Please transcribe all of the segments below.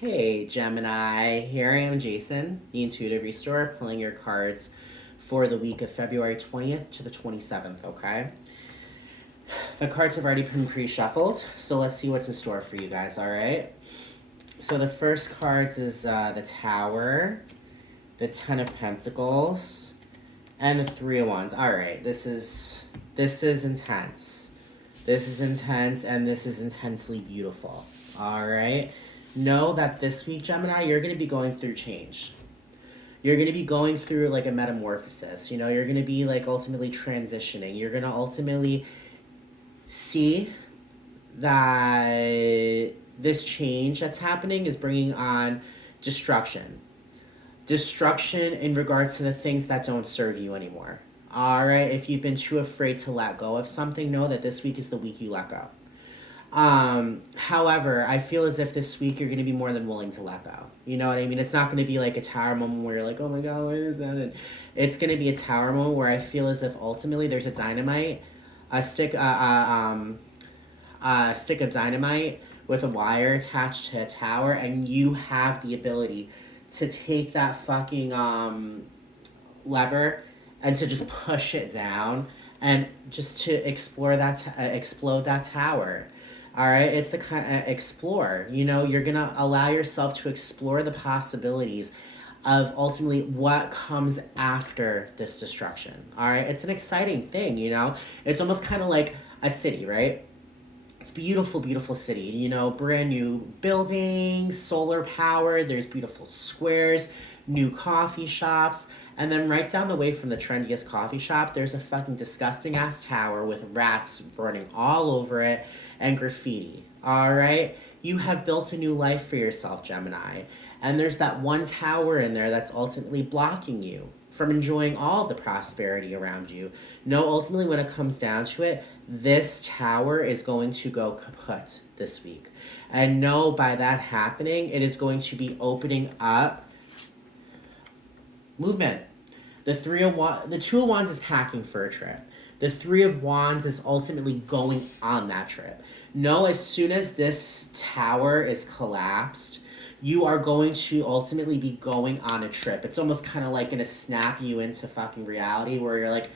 Hey Gemini, here I am, Jason, the Intuitive Restorer, pulling your cards for the week of February 20th to the 27th, okay? The cards have already been pre-shuffled, so let's see what's in store for you guys, alright? So the first cards is the Tower, the Ten of Pentacles, and the Three of Wands. Alright, this is intense. This is intense, and this is intensely beautiful, alright? Know that this week, Gemini, you're going to be going through change. You're going to be going through like a metamorphosis. You know, you're going to be like ultimately transitioning. You're going to ultimately see that this change that's happening is bringing on destruction. Destruction in regards to the things that don't serve you anymore. All right, if you've been too afraid to let go of something, know that this week is the week you let go. However, I feel as if this week you're going to be more than willing to let go. You know what I mean? It's not going to be like a tower moment where you're like, oh my God, what is that? And it's going to be a tower moment where I feel as if ultimately there's a dynamite, a stick of dynamite with a wire attached to a tower, and you have the ability to take that fucking, lever and to just push it down and just to explode that tower. All right, it's the kind of explore. You know, you're gonna allow yourself to explore the possibilities of ultimately what comes after this destruction. All right, it's an exciting thing. You know, it's almost kind of like a city, right? It's beautiful, beautiful city. You know, brand new buildings, solar powered. There's beautiful squares, new coffee shops, and then right down the way from the trendiest coffee shop, there's a fucking disgusting ass tower with rats running all over it and graffiti. All right, you have built a new life for yourself, Gemini, and there's that one tower in there that's ultimately blocking you from enjoying all of the prosperity around you. No, ultimately, when it comes down to it, this tower is going to go kaput this week. And no, by that happening, it is going to be opening up movement. The Two of Wands is packing for a trip. The Three of Wands is ultimately going on that trip. No, as soon as this tower is collapsed, you are going to ultimately be going on a trip. It's almost kind of like going to snap you into fucking reality where you're like,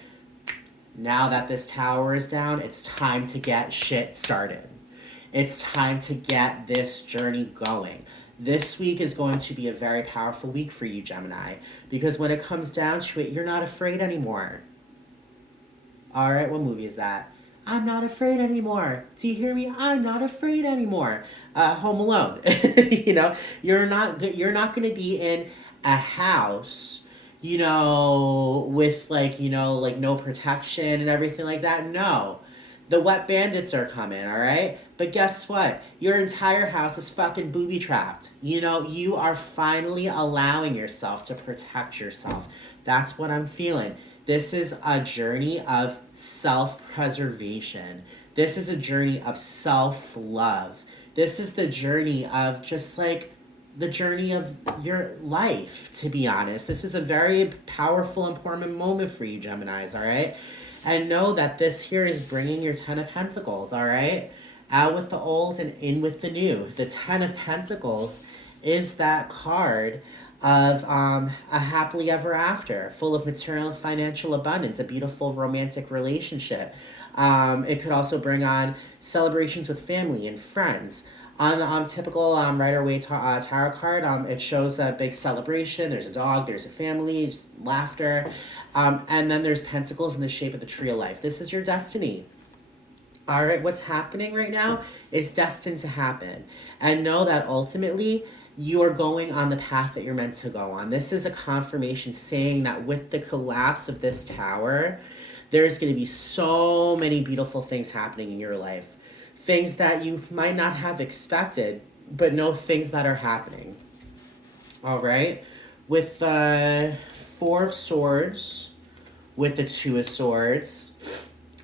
now that this tower is down, it's time to get shit started. It's time to get this journey going. This week is going to be a very powerful week for you, Gemini, because when it comes down to it, you're not afraid anymore. All right, what movie is that? I'm not afraid anymore. Do you hear me? I'm not afraid anymore. Home Alone. You know, you're not going to be in a house, you know, with like, you know, like no protection and everything like that. No. The wet bandits are coming, all right? But guess what? Your entire house is fucking booby trapped. You know, you are finally allowing yourself to protect yourself. That's what I'm feeling. This is a journey of self-preservation. This is a journey of self-love. This is the journey of just like the journey of your life, to be honest. This is a very powerful, important moment for you, Geminis, all right? And know that this here is bringing your Ten of Pentacles, all right? Out with the old and in with the new. The Ten of Pentacles is that card of a happily ever after, full of material and financial abundance, a beautiful romantic relationship. It could also bring on celebrations with family and friends. On the typical Rider-Waite tarot card, it shows a big celebration. There's a dog, there's a family, laughter. And then there's pentacles in the shape of the tree of life. This is your destiny. All right, what's happening right now is destined to happen. And know that ultimately, you are going on the path that you're meant to go on. This is a confirmation saying that with the collapse of this tower, there's going to be so many beautiful things happening in your life. Things that you might not have expected, but know things that are happening. All right? With the Four of Swords, with the Two of Swords,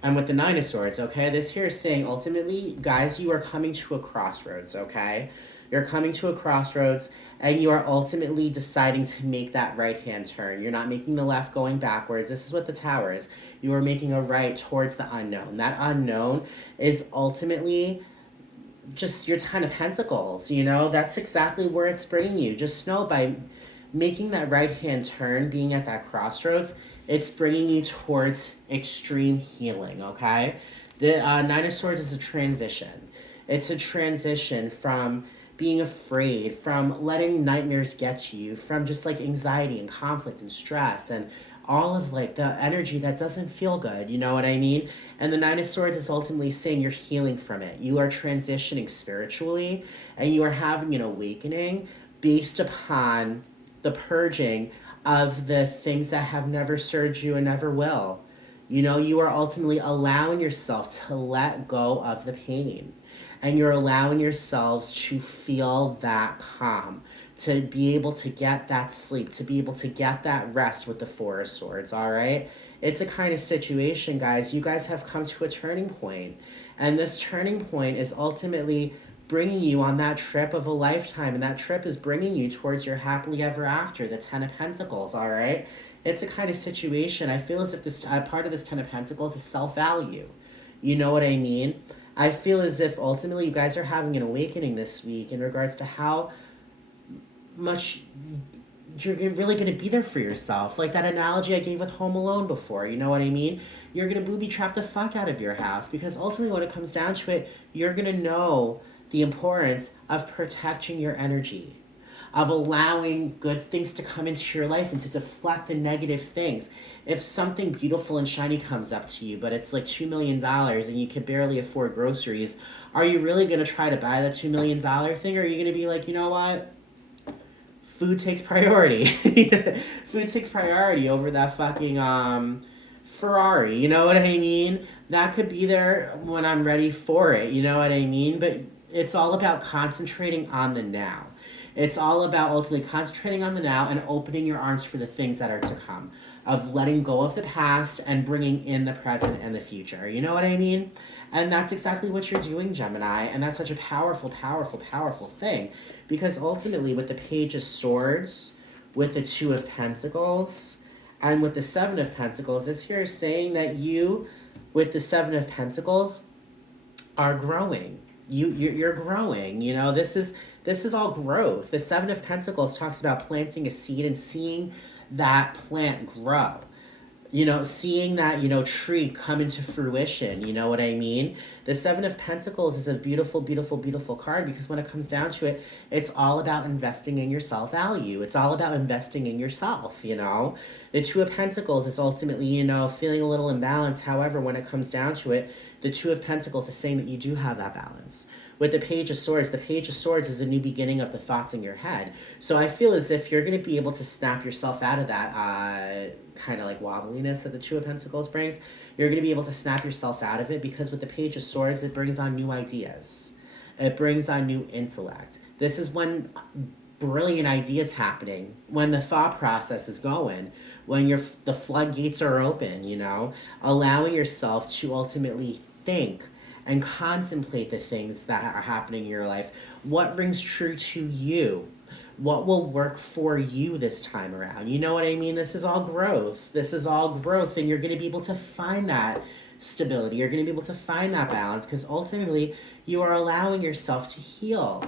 and with the Nine of Swords, okay? This here is saying, ultimately, guys, you are coming to a crossroads, okay? You're coming to a crossroads, and you are ultimately deciding to make that right-hand turn. You're not making the left going backwards. This is what the Tower is. You are making a right towards the unknown. That unknown is ultimately just your Ten of Pentacles, you know, that's exactly where it's bringing you. Just know by making that right hand turn, being at that crossroads, it's bringing you towards extreme healing, okay? The Nine of Swords is a transition. It's a transition from being afraid, from letting nightmares get to you, from just like anxiety and conflict and stress and all of like the energy that doesn't feel good, you know what I mean? And the Nine of Swords is ultimately saying you're healing from it. You are transitioning spiritually and you are having an awakening based upon the purging of the things that have never served you and never will. You know, you are ultimately allowing yourself to let go of the pain. And you're allowing yourselves to feel that calm, to be able to get that sleep, to be able to get that rest with the Four of Swords, all right? It's a kind of situation, guys. You guys have come to a turning point. And this turning point is ultimately bringing you on that trip of a lifetime. And that trip is bringing you towards your happily ever after, the Ten of Pentacles, all right? It's a kind of situation. I feel as if this part of this Ten of Pentacles is self-value. You know what I mean? I feel as if ultimately you guys are having an awakening this week in regards to how much you're really going to be there for yourself. Like that analogy I gave with Home Alone before, you know what I mean? You're going to booby trap the fuck out of your house because ultimately when it comes down to it, you're going to know the importance of protecting your energy, of allowing good things to come into your life and to deflect the negative things. If something beautiful and shiny comes up to you, but it's like $2 million and you can barely afford groceries, are you really going to try to buy the $2 million thing? Or are you going to be like, you know what? Food takes priority. Food takes priority over that fucking Ferrari. You know what I mean? That could be there when I'm ready for it. You know what I mean? But it's all about concentrating on the now. It's all about ultimately concentrating on the now and opening your arms for the things that are to come, of letting go of the past and bringing in the present and the future. You know what I mean? And that's exactly what you're doing, Gemini. And that's such a powerful, powerful, powerful thing. Because ultimately, with the Page of Swords, with the Two of Pentacles, and with the Seven of Pentacles, this here is saying that you, with the Seven of Pentacles, are growing. You're growing. You know, this is all growth. The Seven of Pentacles talks about planting a seed and seeing that plant grow. You know, seeing that, you know, tree come into fruition, you know what I mean? The Seven of Pentacles is a beautiful, beautiful, beautiful card because when it comes down to it, it's all about investing in your self-value. It's all about investing in yourself, you know? The Two of Pentacles is ultimately, you know, feeling a little imbalanced. However, when it comes down to it, the Two of Pentacles is saying that you do have that balance. With the Page of Swords, the Page of Swords is a new beginning of the thoughts in your head. So I feel as if you're going to be able to snap yourself out of that kind of like wobbliness that the Two of Pentacles brings. You're going to be able to snap yourself out of it because with the Page of Swords, it brings on new ideas. It brings on new intellect. This is when brilliant ideas happening, when the thought process is going, when the floodgates are open, you know, allowing yourself to ultimately think and contemplate the things that are happening in your life. What rings true to you? What will work for you this time around? You know what I mean? This is all growth. This is all growth, and you're going to be able to find that stability. You're going to be able to find that balance because ultimately you are allowing yourself to heal.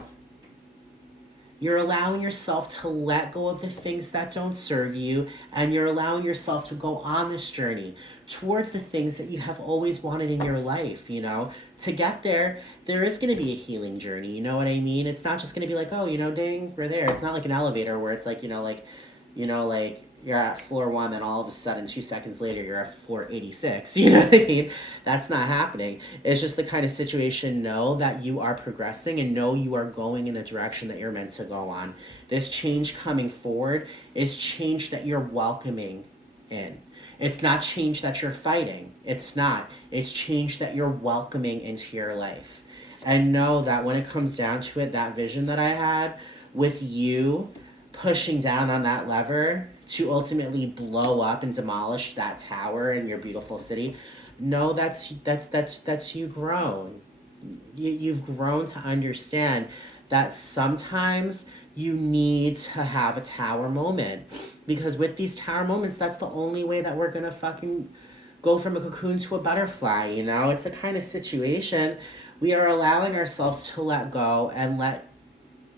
You're allowing yourself to let go of the things that don't serve you, and you're allowing yourself to go on this journey towards the things that you have always wanted in your life, you know? To get there, there is going to be a healing journey, you know what I mean? It's not just going to be like, oh, you know, dang, we're there. It's not like an elevator where it's like, like you're at floor 1, then all of a sudden 2 seconds later you're at floor 86. You know what I mean? That's not happening. It's just the kind of situation, know that you are progressing and know you are going in the direction that you're meant to go on. This change coming forward is change that you're welcoming in. It's not change that you're fighting. It's not. It's change that you're welcoming into your life. And know that when it comes down to it, that vision that I had with you pushing down on that lever to ultimately blow up and demolish that tower in your beautiful city, no, that's you grown. You've grown to understand that sometimes you need to have a tower moment, because with these tower moments, that's the only way that we're gonna fucking go from a cocoon to a butterfly. You know, it's a kind of situation We are allowing ourselves to let go and let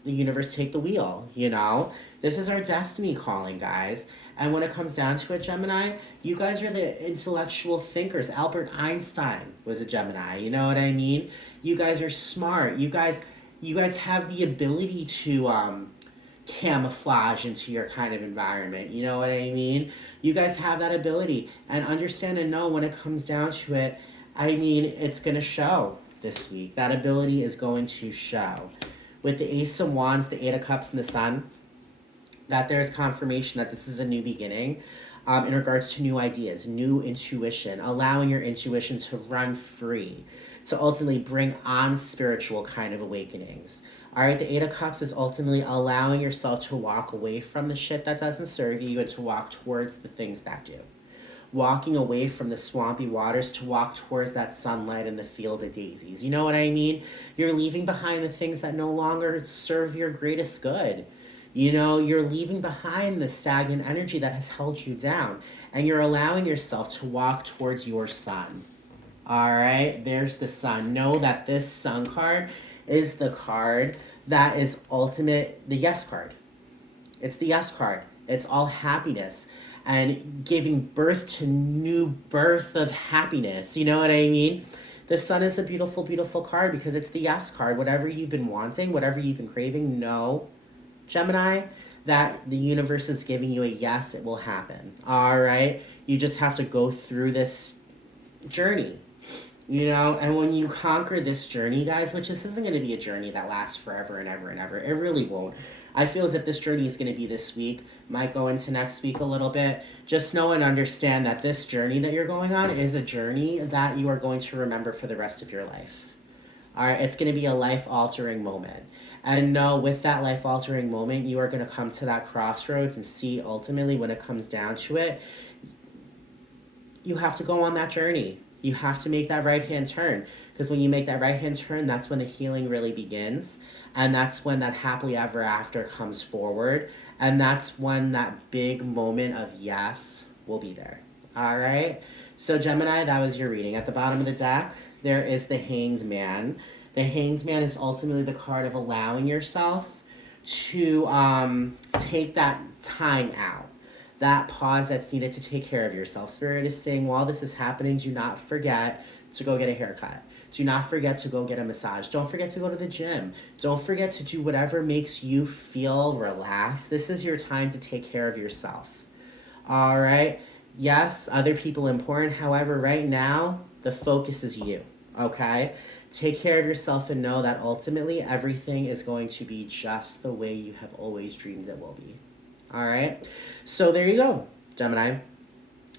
the universe take the wheel, you know? This is our destiny calling, guys. And when it comes down to it, Gemini, you guys are the intellectual thinkers. Albert Einstein was a Gemini, you know what I mean? You guys are smart. You guys have the ability to camouflage into your kind of environment. You know what I mean? You guys have that ability. And understand and know when it comes down to it, I mean, it's going to show this week. That ability is going to show. With the Ace of Wands, the Eight of Cups, and the Sun, that there's confirmation that this is a new beginning in regards to new ideas, new intuition, allowing your intuition to run free, to ultimately bring on spiritual kind of awakenings. All right, the Eight of Cups is ultimately allowing yourself to walk away from the shit that doesn't serve you and to walk towards the things that do. Walking away from the swampy waters to walk towards that sunlight in the field of daisies. You know what I mean? You're leaving behind the things that no longer serve your greatest good. You know, you're leaving behind the stagnant energy that has held you down, and you're allowing yourself to walk towards your sun. All right, there's the sun. Know that this sun card is the card that is ultimate, the yes card. It's the yes card. It's all happiness and giving birth to new birth of happiness. You know what I mean? The sun is a beautiful, beautiful card because it's the yes card. Whatever you've been wanting, whatever you've been craving, know, Gemini, that the universe is giving you a yes, it will happen. All right? You just have to go through this journey. You know, and when you conquer this journey, guys, which this isn't going to be a journey that lasts forever and ever and ever. It really won't. I feel as if this journey is going to be this week, might go into next week a little bit. Just know and understand that this journey that you're going on is a journey that you are going to remember for the rest of your life. All right, it's going to be a life-altering moment. And know with that life-altering moment, you are going to come to that crossroads and see ultimately when it comes down to it, you have to go on that journey. You have to make that right-hand turn. Because when you make that right-hand turn, that's when the healing really begins. And that's when that happily ever after comes forward. And that's when that big moment of yes will be there. All right? So Gemini, that was your reading. At the bottom of the deck, there is the Hanged Man. The Hanged Man is ultimately the card of allowing yourself to take that time out. That pause that's needed to take care of yourself. Spirit is saying, while this is happening, do not forget to go get a haircut. Do not forget to go get a massage. Don't forget to go to the gym. Don't forget to do whatever makes you feel relaxed. This is your time to take care of yourself. All right? Yes, other people important. However, right now, the focus is you. Okay? Take care of yourself and know that ultimately everything is going to be just the way you have always dreamed it will be. All right, so there you go, Gemini.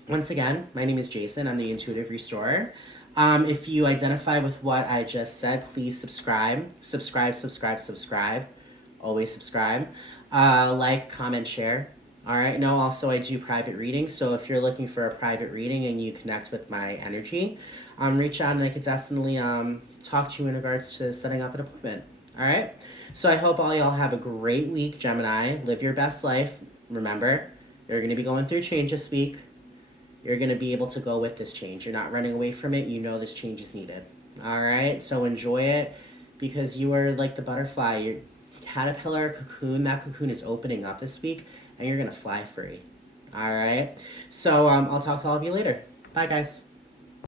Once again, my name is Jason. I'm the Intuitive Restorer. If you identify with what I just said, please subscribe. Subscribe. Always subscribe. Like, comment, share. All right. No, also I do private readings. So if you're looking for a private reading and you connect with my energy, reach out and I could definitely talk to you in regards to setting up an appointment. All right. So I hope all y'all have a great week, Gemini. Live your best life. Remember, you're going to be going through change this week. You're going to be able to go with this change. You're not running away from it. You know this change is needed. All right? So enjoy it because you are like the butterfly. Your caterpillar cocoon, that cocoon is opening up this week and you're going to fly free. All right? So I'll talk to all of you later. Bye, guys.